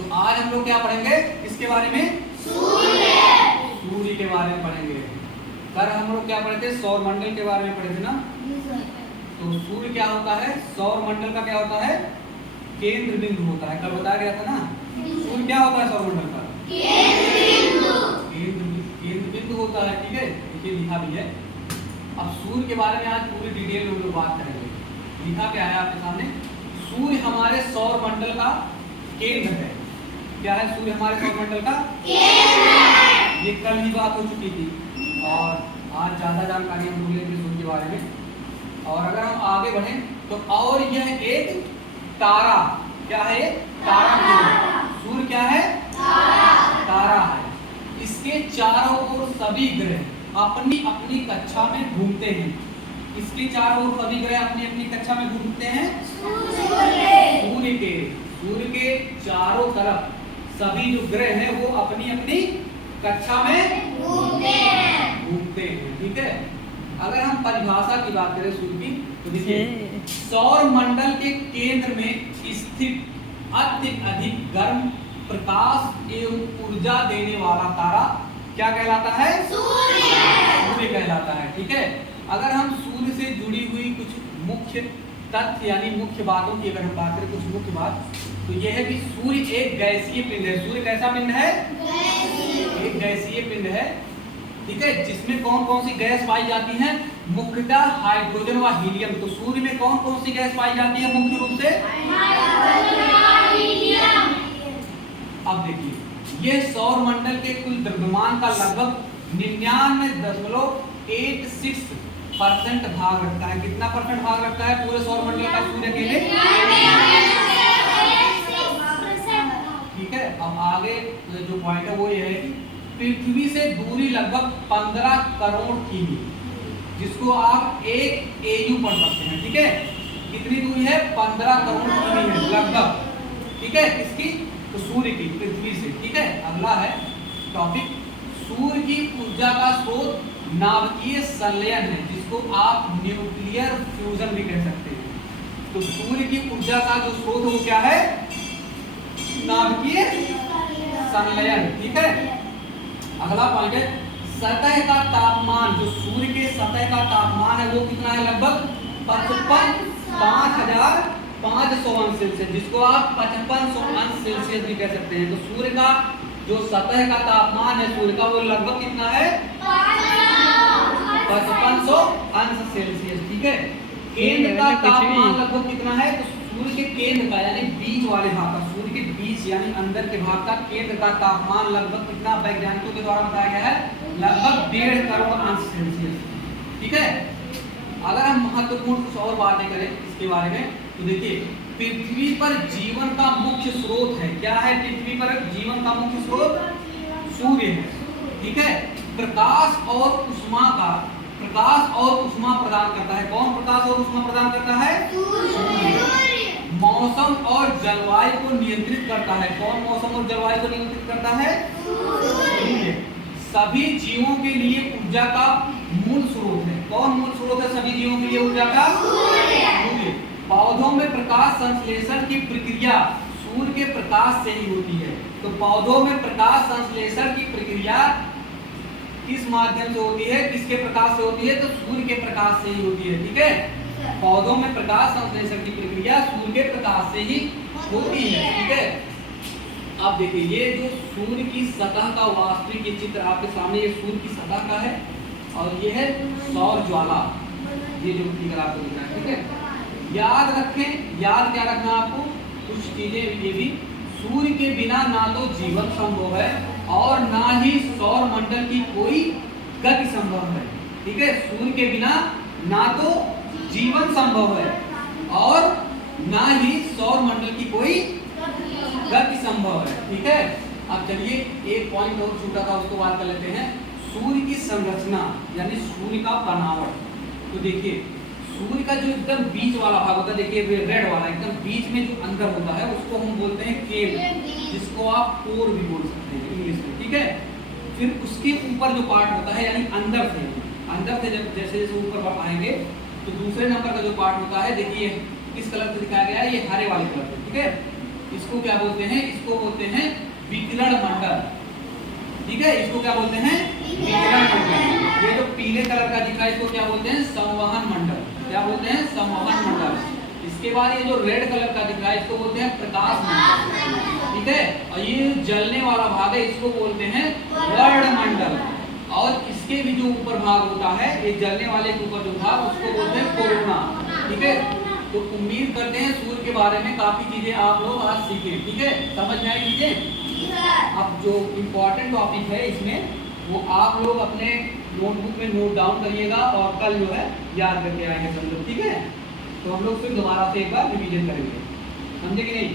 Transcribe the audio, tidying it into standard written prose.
तो आज हम लोग क्या पढ़ेंगे इसके बारे में? सूर्य के बारे में पढ़ेंगे। कल हम लोग क्या पढ़े थे? सौर मंडल के बारे में पढ़े थे ना। तो सूर्य क्या होता है? सौर मंडल का क्या होता है? केंद्र बिंदु होता है। कल बताया गया था ना। सूर्य क्या होता है सौर मंडल का? केंद्र बिंदु होता है। ठीक है, देखिए लिखा भी है। अब सूर्य के बारे में आज पूरी डिटेल में हम लोग बात करेंगे। लिखा क्या है आपके सामने? सूर्य हमारे सौर मंडल का केंद्र है। क्या है सूर्य हमारे सौर मंडल का केंद्र है। ये कल ही बात हो चुकी थी और आज ज्यादा जानकारी हम भूलेंगे सूर्य के बारे में। और अगर हम आगे बढ़ें तो और यह एक तारा, क्या है? ये तारा। सूर्य क्या है? तारा है। इसके चारों ओर सभी ग्रह अपनी अपनी कक्षा में घूमते हैं। इसके चारों ओर सभी ग्रह अपनी अपनी कक्षा में घूमते हैं। सूर्य के चारों तरफ सभी जो ग्रह हैं वो अपनी अपनी कक्षा में घूमते हैं। ठीक है, अगर हम परिभाषा की बात करें सूर्य की तो देखिए सौर मंडल के केंद्र में स्थित अत्यधिक गर्म प्रकाश एवं ऊर्जा देने वाला तारा क्या कहलाता है? सूर्य कहलाता है। ठीक है, अगर हम सूर्य से जुड़ी हुई कुछ मुख्य तथ्य यानी मुख्य बातों की अगर हम बात करें, कुछ मुख्य बात, तो यह है कि सूर्य एक गैसीय पिंड है। सूर्य कैसा पिंड है? एक गैसीय पिंड है। ठीक है, जिसमें कौन कौन सी गैस पाई जाती है? मुख्यतः हाइड्रोजन व हीलियम। तो सूर्य में कौन कौन सी गैस पाई जाती है मुख्य रूप से? अब देखिए यह सौर मंडल के कुल द्रव्यमान का लगभग 99.86% भाग रखता है। कितना परसेंट भाग रखता है पूरे सौर मंडल का सूर्य के लिए? ठीक है, अब आगे जो पॉइंट है वो ये है कि पृथ्वी से दूरी लगभग 15 करोड़ किमी, जिसको आप एक एयू पढ़ सकते हैं। ठीक है, कितनी दूरी है? 15 करोड़ किमी है लगभग। ठीक है, किसकी? तो सूर्य की, पृथ्वी से। ठीक है, अगला है टॉपिक, सूर्य की ऊर्जा का स्रोत नाभिकीय संलयन है, जिसको आप न्यूक्लियर फ्यूजन भी कह सकते हैं। तो सूर्य की ऊर्जा का जो स्रोत है वो क्या है? नाभिकीय संलयन। ठीक है, अगला पॉइंट है सतह का तापमान। जो सूर्य के सतह का तापमान है वो कितना है? लगभग 5500 अंश सेल्सियस, जिसको आप 5500 अंश सेल्सियस भी कह सकते हैं। तो सूर्य का जो सतह का तापमान है सूर्य का वो लगभग कितना है? 5500 अंश सेल्सियस। ठीक है, केंद्र का तापमान लगभग कितना है? तो सूर्य के केंद्र का यानी बीच वाले भाग का, सूर्य के बीच यानी अंदर के भाग का केंद्र का तापमान लगभग कितना वैज्ञानिकों के द्वारा बताया गया है? लगभग 1.5 करोड़ अंश सेल्सियस। ठीक है, अगर हम महत्वपूर्ण कुछ और बातें करें इसके बारे में तो देखिए पृथ्वी पर जीवन का मुख्य स्रोत है। क्या है पृथ्वी पर जीवन का मुख्य स्रोत? सूर्य है। ठीक है, प्रकाश और उष्मा प्रदान करता है। कौन प्रकाश और उष्मा प्रदान करता है? सूर्य। मौसम और जलवायु को नियंत्रित करता है। कौन मौसम और जलवायु को नियंत्रित करता है? सूर्य। सभी जीवों के लिए ऊर्जा का मूल स्रोत है। कौन मूल स्रोत है सभी जीवों के लिए ऊर्जा का? सूर्य। पौधों में प्रकाश संश्लेषण की प्रक्रिया सूर्य के प्रकाश से ही होती है। तो पौधों में प्रकाश संश्लेषण की प्रक्रिया किस माध्यम से होती है? किसके प्रकाश से होती है? तो सूर्य के प्रकाश से ही होती है। ठीक है, पौधों में प्रकाश संश्लेषण की प्रक्रिया सूर्य के प्रकाश से ही होती है। ठीक है, अब देखिए ये जो सूर्य की सतह का वास्तविक चित्र आपके सामने, ये सूर्य की सतह का है और ये है सौर ज्वाला, ये जो फिगर आपको दिख रहा है। ठीक है, याद रखें, याद क्या रखना आपको कुछ चीजें ये भी, सूर्य के बिना ना तो जीवन संभव है और ना ही सौर मंडल की कोई गति संभव है। ठीक है, सूर्य के बिना ना तो जीवन संभव है और ना ही सौर मंडल की कोई गति संभव है। ठीक है, अब चलिए एक पॉइंट और छूटा था उसको बात कर लेते हैं, सूर्य की संरचना यानी सूर्य का बनावट। तो देखिए सूर्य का जो एकदम बीच वाला भाग होता है, देखिए रेड वाला एकदम बीच में जो अंदर होता है उसको हम बोलते हैं केंद्र, जिसको आप कोर भी बोल सकते हैं इंग्लिश में। ठीक है, फिर उसके ऊपर जो पार्ट होता है यानी अंदर से जब जैसे जैसे ऊपर आएंगे तो दूसरे नंबर का जो पार्ट होता है, देखिए किस कलर से दिखाया गया है? ये हरे वाले कलर से। ठीक है, इस इसको क्या बोलते हैं? इसको बोलते हैं विकिरण मंडल। ठीक है, इसको क्या बोलते हैं? विकिरण मंडल। ये जो पीले कलर का दिख रहा है इसको क्या बोलते हैं? संवहन मंडल। क्या बोलते हैं? संवहन मंडल। इसके बाद ये जो रेड कलर का दिख रहा है इसको बोलते हैं प्रकाश मंडल। ठीक है, और ये जलने वाला भाग है इसको बोलते हैं वर्ण मंडल। और इसके भी जो ऊपर भाग होता है, ये जलने वाले के ऊपर जो भाग उसको बोलते हैं कोरोना। ठीक है, तो उम्मीद करते हैं सूर्य के बारे में काफी चीजें आप लोग आज सीखे। ठीक है, समझ में आई चीजें? अब जो इम्पोर्टेंट टॉपिक है इसमें वो आप लोग अपने नोटबुक में नोट डाउन करिएगा और कल जो है याद करके आएंगे सब लोग। ठीक है, तो हम लोग फिर दोबारा से एक बार रिवीजन करेंगे, समझे कि नहीं?